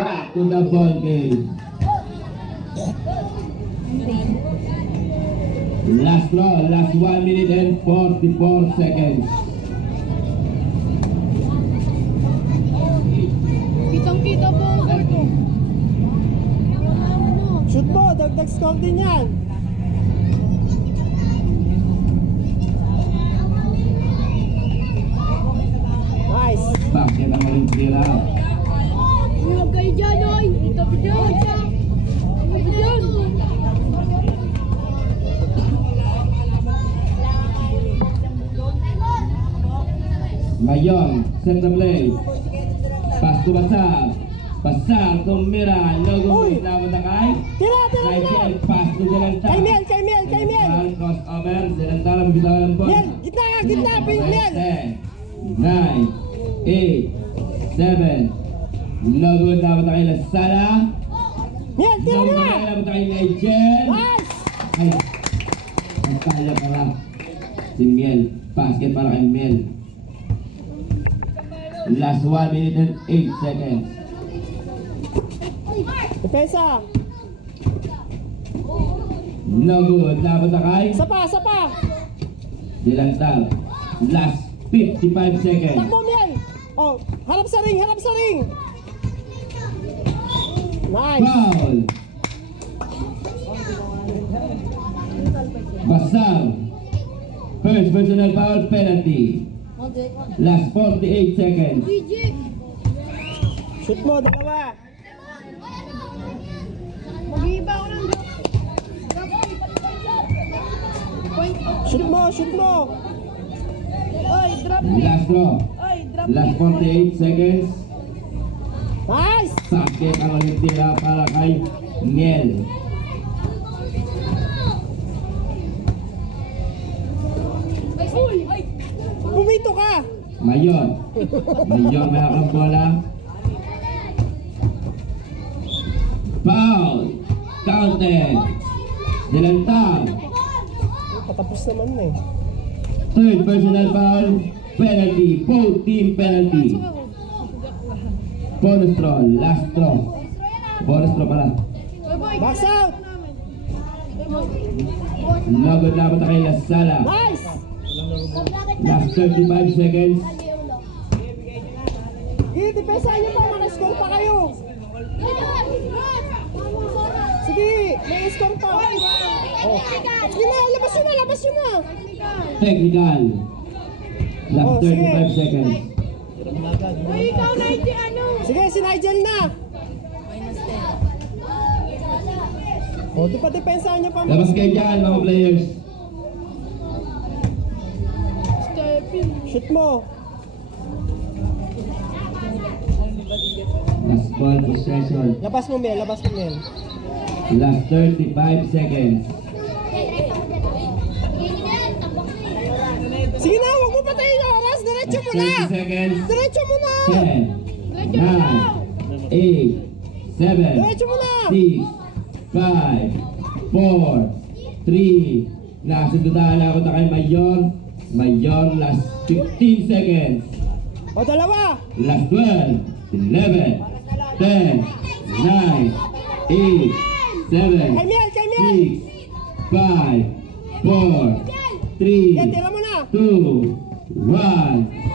Back to the ball game. Last draw, last 1 minute and 44 seconds. Kitang-kita po ang ito. Shoot mo, dagdag score din yan. Nice. Bakit ang maling tira? Huwag kayo dyan, oy! Tabi dyan! Tabi dyan! Mayong, set the play. Pass to Basar. Basar to Mira. No good. Laban na kay. Tira, tira, tira. Nigel, pass to Zelanta. Kay Miel, kay Miel, kay Miel. Crossover. Zelanta lang bitawan ng ball. Miel, gitna ka, gitna, Pink Miel. 9, 8, 7. No good. Laban na kay Lasala. Miel, tira mo na. Laban na kay Nigel. Nice. Ay, nagkala pala. Si Miel. Basket para kay Miel. Last 1 minute and 8 seconds. Depensa. No good. Laban na kay Sapa, sapa. Dilantal. Last 55 seconds. Takbo, Miel. Oh, harap sa ring, harap sa ring. Nice. Foul. Basar. First personal foul penalty. Last 48 seconds. GG! Shoot mo, dalawa. Mag-iiba ako ng drop. Point. Shoot mo, shoot mo. Oy, drop me. Last draw. Oy, drop Last 48 seconds. Nice. Sakit ang ulit tira para kay Niel. Uy! Pumito ka. Mayor. Mayor may akong bola. Foul. Counted. Dilantal. Patapos naman na eh. Third personal foul. Penalty. Both team penalty. Bonus draw. Last draw. Bonus draw pala. Box out. Laban na kay Lasala. Nice. Last 35 seconds. Depensa niyo pa, maka-score pa kayo. Sige, may score pa. Oh. Sige na, labas yun na, labas yun na. Technical. Last Oh, sige. 35 seconds. Uy, ikaw na iti ano? Sige, si Nigel na. O, di pa depensa niyo pa. Labas kayo dyan mga players. Stepping. Shoot mo. Last ball possession. Labas mo, Mel, labas mo, Mel. Last 35 seconds. Sige na, huwag mo patayin yung oras. Diretso mo na. 30 seconds. Diretso mo na. 10, 9, 8, 7, Diretso mo na. 6, 5, 4, 3. Nasundutan na ako na kay Mayor. Mayor, last 15 seconds. O, dalawa. Last 12, 11, 10, 9, 8, 7, Kay Miel, kay Miel. 6, 5, 4, 3, Yan, tira mo na. 2, 1.